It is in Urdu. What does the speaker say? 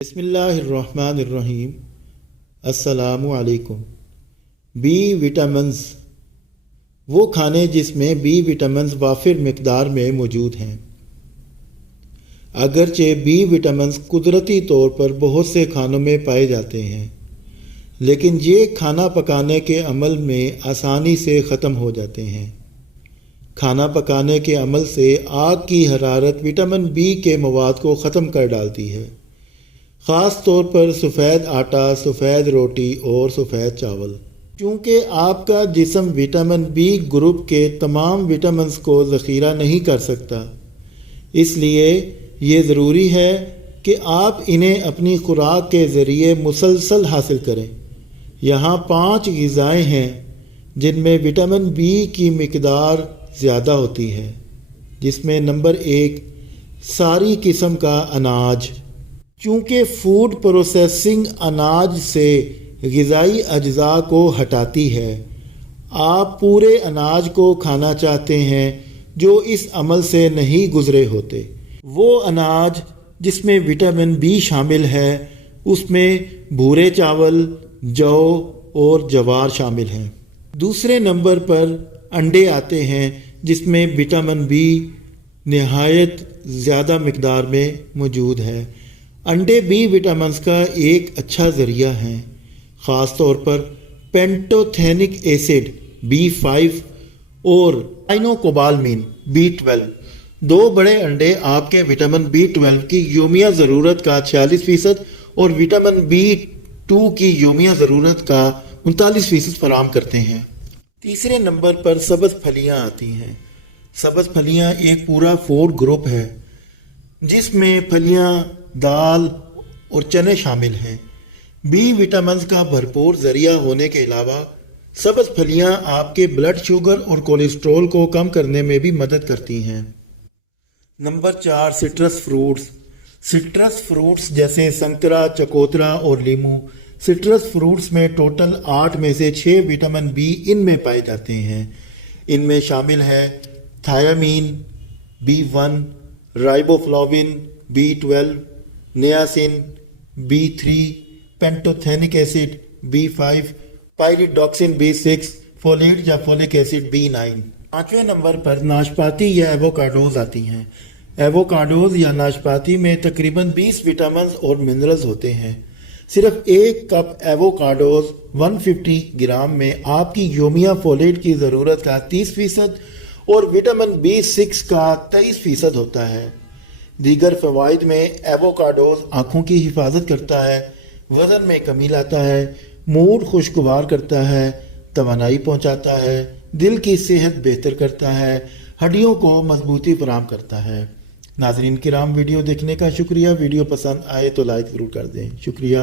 بسم اللہ الرحمن الرحیم۔ السلام علیکم۔ بی وٹامنز وہ کھانے جس میں بی وٹامنز وافر مقدار میں موجود ہیں۔ اگرچہ بی وٹامنز قدرتی طور پر بہت سے کھانوں میں پائے جاتے ہیں، لیکن یہ کھانا پکانے کے عمل میں آسانی سے ختم ہو جاتے ہیں۔ کھانا پکانے کے عمل سے آگ کی حرارت وٹامن بی کے مواد کو ختم کر ڈالتی ہے، خاص طور پر سفید آٹا، سفید روٹی اور سفید چاول۔ چونکہ آپ کا جسم وٹامن بی گروپ کے تمام وٹامنز کو ذخیرہ نہیں کر سکتا، اس لیے یہ ضروری ہے کہ آپ انہیں اپنی خوراک کے ذریعے مسلسل حاصل کریں۔ یہاں 5 غذائیں ہیں جن میں وٹامن بی کی مقدار زیادہ ہوتی ہے، جس میں نمبر 1 ساری قسم کا اناج۔ چونکہ فوڈ پروسیسنگ اناج سے غذائی اجزاء کو ہٹاتی ہے، آپ پورے اناج کو کھانا چاہتے ہیں جو اس عمل سے نہیں گزرے ہوتے۔ وہ اناج جس میں وٹامن بی شامل ہے، اس میں بھورے چاول، جو اور جوار شامل ہیں۔ دوسرے نمبر پر انڈے آتے ہیں جس میں وٹامن بی نہایت زیادہ مقدار میں موجود ہے۔ انڈے بی وٹامنز کا ایک اچھا ذریعہ ہیں، خاص طور پر پینٹوتھینک ایسڈ B5 اور سائنوکوبالمین B12۔ 2 بڑے انڈے آپ کے وٹامن B12 کی یومیہ ضرورت کا 46% اور وٹامن B2 کی یومیہ ضرورت کا 39% فراہم کرتے ہیں۔ تیسرے نمبر پر سبز پھلیاں آتی ہیں۔ سبز پھلیاں ایک پورا فوڈ گروپ ہے جس میں پھلیاں، دال اور چنے شامل ہیں۔ بی وٹامنز کا بھرپور ذریعہ ہونے کے علاوہ سبز پھلیاں آپ کے بلڈ شوگر اور کولیسٹرول کو کم کرنے میں بھی مدد کرتی ہیں۔ نمبر 4 سٹرس فروٹس۔ سٹرس فروٹس جیسے سنترا، چکوترا اور لیمو۔ سٹرس فروٹس میں ٹوٹل 8 میں سے 6 وٹامن بی ان میں پائے جاتے ہیں۔ ان میں شامل ہے تھیامین B1، رائبوفلاوین B12، نیاسین B3، پینٹوتھینک acid B5، پائریڈوکسین B6، فولیٹ یا فولک ایسڈ B9۔ 5ویں نمبر پر ناشپاتی یا ایووکاڈوز آتی ہیں۔ ایووکاڈوز یا ناشپاتی میں تقریباً 20 وٹامنز اور منرلز ہوتے ہیں۔ صرف 1 کپ ایووکاڈوز 150 گرام میں آپ کی یومیہ فولیٹ کی ضرورت کا 30% اور وٹامن B6 کا 23% ہوتا ہے۔ دیگر فوائد میں ایووکاڈوز آنکھوں کی حفاظت کرتا ہے، وزن میں کمی لاتا ہے، موڈ خوشگوار کرتا ہے، توانائی پہنچاتا ہے، دل کی صحت بہتر کرتا ہے، ہڈیوں کو مضبوطی فراہم کرتا ہے۔ ناظرین کرام، ویڈیو دیکھنے کا شکریہ۔ ویڈیو پسند آئے تو لائک ضرور کر دیں۔ شکریہ۔